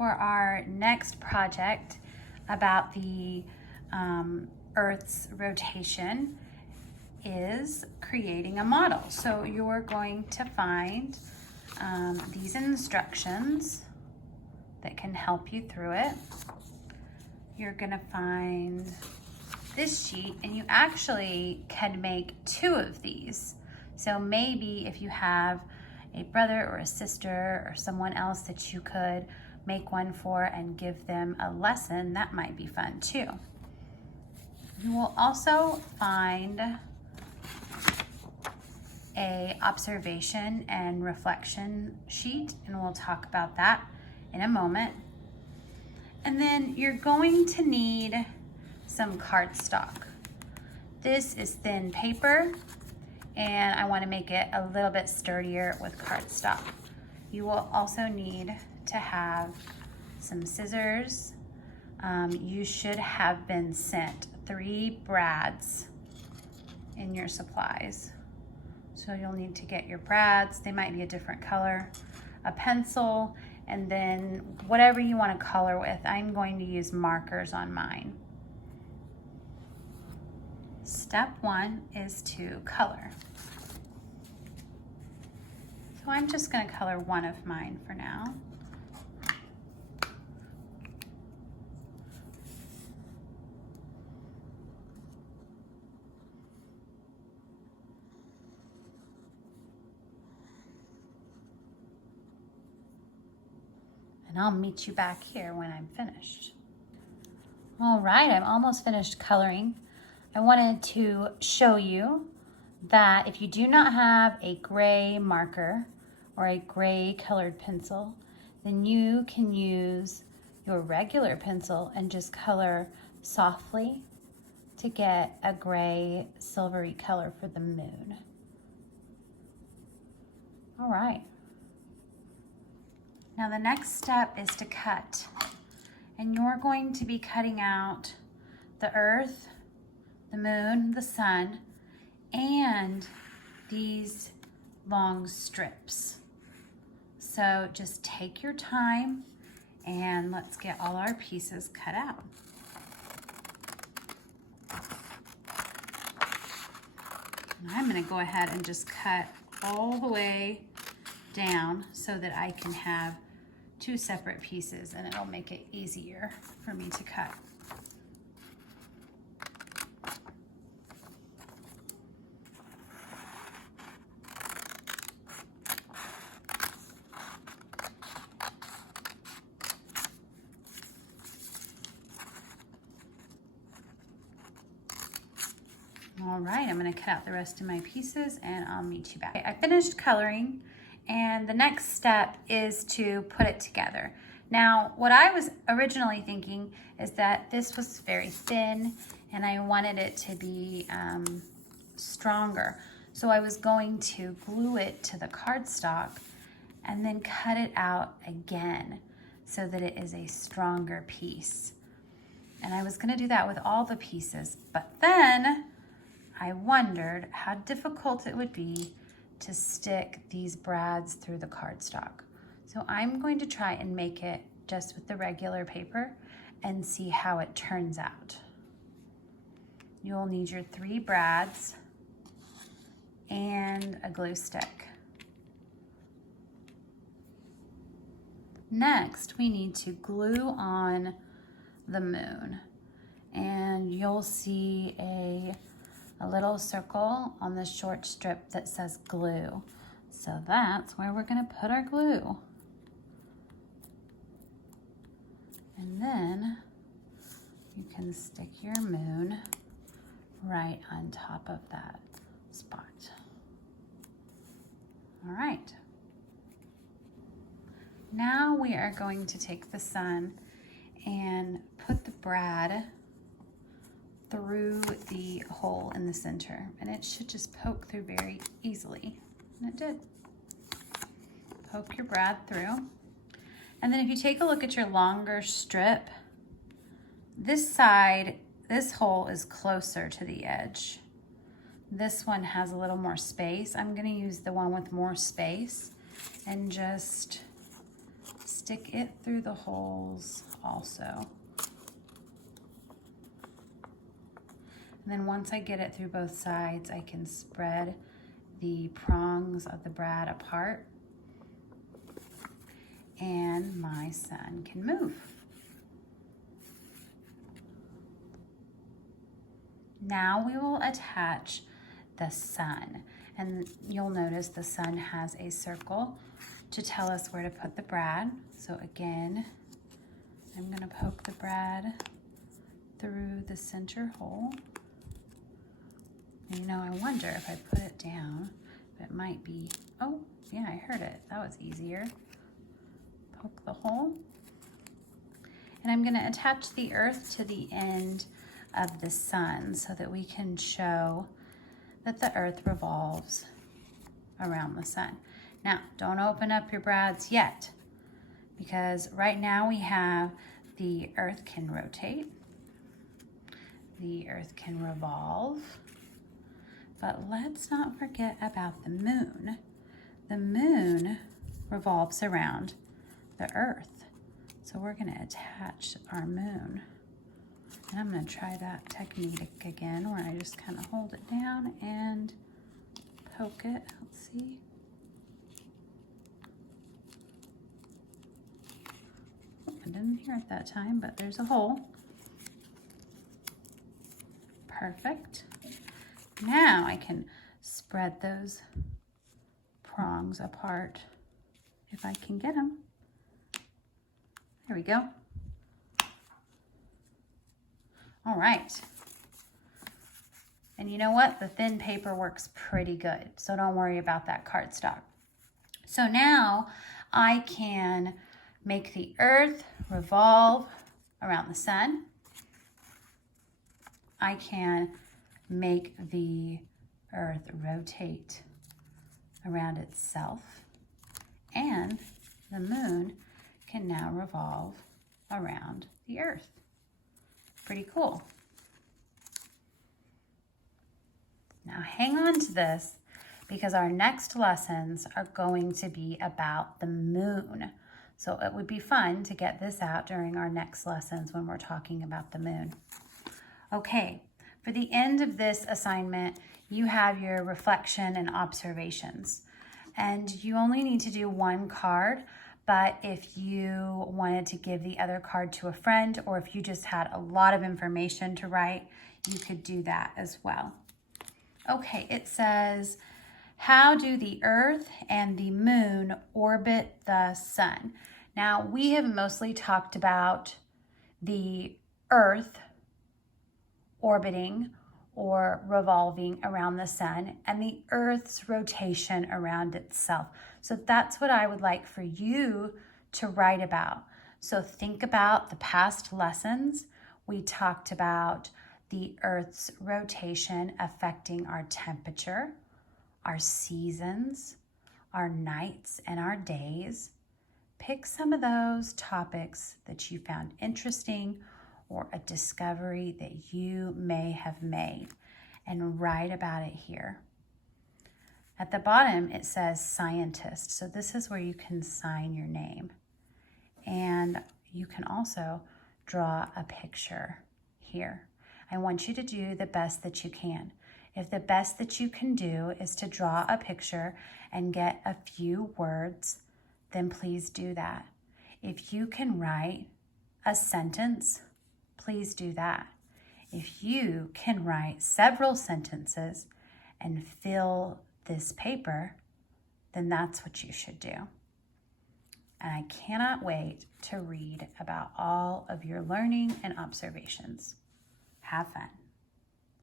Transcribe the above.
for our next project about the Earth's rotation is creating a model. So you're going to find these instructions that can help you through it. You're gonna find this sheet, and you actually can make 2 of these. So maybe if you have a brother or a sister or someone else that you could make one for and give them a lesson, that might be fun too. You will also find a observation and reflection sheet, and we'll talk about that in a moment. And then you're going to need some cardstock. This is thin paper, and I want to make it a little bit sturdier with cardstock. You will also need to have some scissors. You should have been sent 3 brads in your supplies. So you'll need to get your brads. They might be a different color, a pencil, and then whatever you want to color with. I'm going to use markers on mine. Step 1 is to color. So I'm just going to color one of mine for now. And I'll meet you back here when I'm finished. All right, I'm almost finished coloring. I wanted to show you that if you do not have a gray marker or a gray colored pencil, then you can use your regular pencil and just color softly to get a gray silvery color for the moon. All right. Now the next step is to cut, and you're going to be cutting out the earth, the moon, the sun, and these long strips. So just take your time and let's get all our pieces cut out. And I'm going to go ahead and just cut all the way down so that I can have 2 separate pieces, and it'll make it easier for me to cut. All right, I'm going to cut out the rest of my pieces and I'll meet you back. I finished coloring, and the next step is to put it together. Now, what I was originally thinking is that this was very thin and I wanted it to be stronger. So I was going to glue it to the cardstock and then cut it out again so that it is a stronger piece. And I was going to do that with all the pieces, but then I wondered how difficult it would be to stick these brads through the cardstock. So I'm going to try and make it just with the regular paper and see how it turns out. You'll need your 3 brads and a glue stick. Next, we need to glue on the moon, and you'll see a little circle on the short strip that says glue. So that's where we're going to put our glue. And then you can stick your moon right on top of that spot. All right. Now we are going to take the sun and put the brad through the hole in the center, and it should just poke through very easily, and it did. Poke your brad through, and then if you take a look at your longer strip, this side, this hole is closer to the edge. This one has a little more space. I'm going to use the one with more space and just stick it through the holes also. And then once I get it through both sides, I can spread the prongs of the brad apart and my sun can move. Now we will attach the sun, and you'll notice the sun has a circle to tell us where to put the brad. So again, I'm going to poke the brad through the center hole. And I wonder if I put it down, if it might be, oh yeah, I heard it. That was easier. Poke the hole. And I'm going to attach the earth to the end of the sun so that we can show that the earth revolves around the sun. Now, don't open up your brads yet, because right now we have the earth can rotate, the earth can revolve, but let's not forget about the moon. The moon revolves around the earth. So we're going to attach our moon. And I'm going to try that technique again where I just kind of hold it down and poke it. Let's see. I didn't hear it that time, but there's a hole. Perfect. Now I can spread those prongs apart if I can get them. There we go. All right. And you know what? The thin paper works pretty good, so don't worry about that cardstock. So now I can make the earth revolve around the sun. I can make the earth rotate around itself, and the moon can now revolve around the earth. Pretty cool. Now hang on to this, because our next lessons are going to be about the moon. So it would be fun to get this out during our next lessons when we're talking about the moon. Okay, for the end of this assignment, you have your reflection and observations. And you only need to do one card, but if you wanted to give the other card to a friend, or if you just had a lot of information to write, you could do that as well. Okay, it says, how do the Earth and the Moon orbit the Sun? Now, we have mostly talked about the Earth orbiting or revolving around the sun and the Earth's rotation around itself. So that's what I would like for you to write about. So think about the past lessons. We talked about the Earth's rotation affecting our temperature, our seasons, our nights, and our days. Pick some of those topics that you found interesting or a discovery that you may have made, and write about it here. At the bottom, it says scientist. So this is where you can sign your name. And you can also draw a picture here. I want you to do the best that you can. If the best that you can do is to draw a picture and get a few words, then please do that. If you can write a sentence, please do that. If you can write several sentences and fill this paper, then that's what you should do. And I cannot wait to read about all of your learning and observations. Have fun.